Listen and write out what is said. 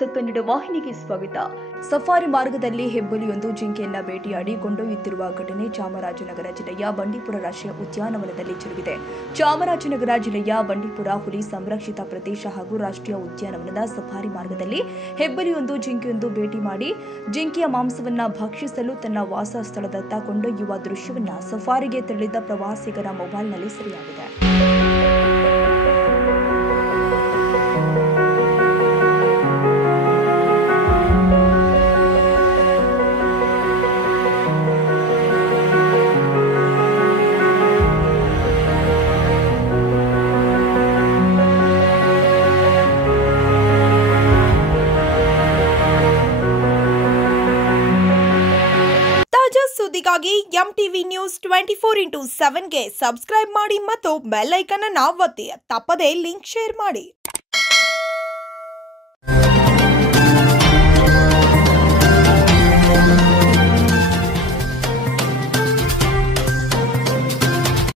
News Kannada ವಾಹಿನಿಗೆ ಸ್ವಾಗತ. Safari ಮಾರ್ಗದಲ್ಲಿ ಹೆಬ್ಬುಲಿಯೊಂದು ಜಿಂಕೆಯನ್ನ ಬೇಟೆಯಾಡಿ ಕೊಂಡೊಯ್ಯುತ್ತಿರುವ ಘಟನೆ ಚಾಮರಾಜನಗರ ಜಿಲ್ಲೆಯ ಬಂಡೀಪುರ ರಾಷ್ಟ್ರೀಯ ಉದ್ಯಾನವನದಲ್ಲಿ ಜರುಗಿದೆ. ಚಾಮರಾಜನಗರ ಜಿಲ್ಲೆಯ ಬಂಡೀಪುರ ಹುಲಿ ಸಂರಕ್ಷಿತ ಪ್ರದೇಶ ಹಾಗೂ ರಾಷ್ಟ್ರೀಯ ಉದ್ಯಾನವನದ ಸಫಾರಿ ಮಾರ್ಗದಲ್ಲಿ ಹೆಬ್ಬುಲಿಯೊಂದು ಜಿಂಕೆಯೊಂದು ಭೇಟಿ ಮಾಡಿ ಜಿಂಕೆಯ ಮಾಂಸವನ್ನ ಭಕ್ಷಿಸಲು ತನ್ನ ವಾಸ ಸ್ಥಳದತ್ತ ಕೊಂಡೊಯ್ಯುವ ದೃಶ್ಯವನ್ನ ಸಫಾರಿಗೆ ತೆರಳಿದ ಪ್ರವಾಸಿಗರ ಮೊಬೈಲ್ನಲ್ಲಿ ಸೆರೆಯಾಗಿದೆ. ಸುದ್ದಿಗಾಗಿ ಎಂಟಿವಿ ನ್ಯೂಸ್ 24x7 ಗೆ ಸಬ್ಸ್ಕ್ರೈಬ್ ಮಾಡಿ ಮತ್ತು ಬೆಲ್ ಐಕಾನ್ ಅನ್ನು ಒತ್ತಿ. ತಪ್ಪದೇ ಲಿಂಕ್ ಶೇರ್ ಮಾಡಿ.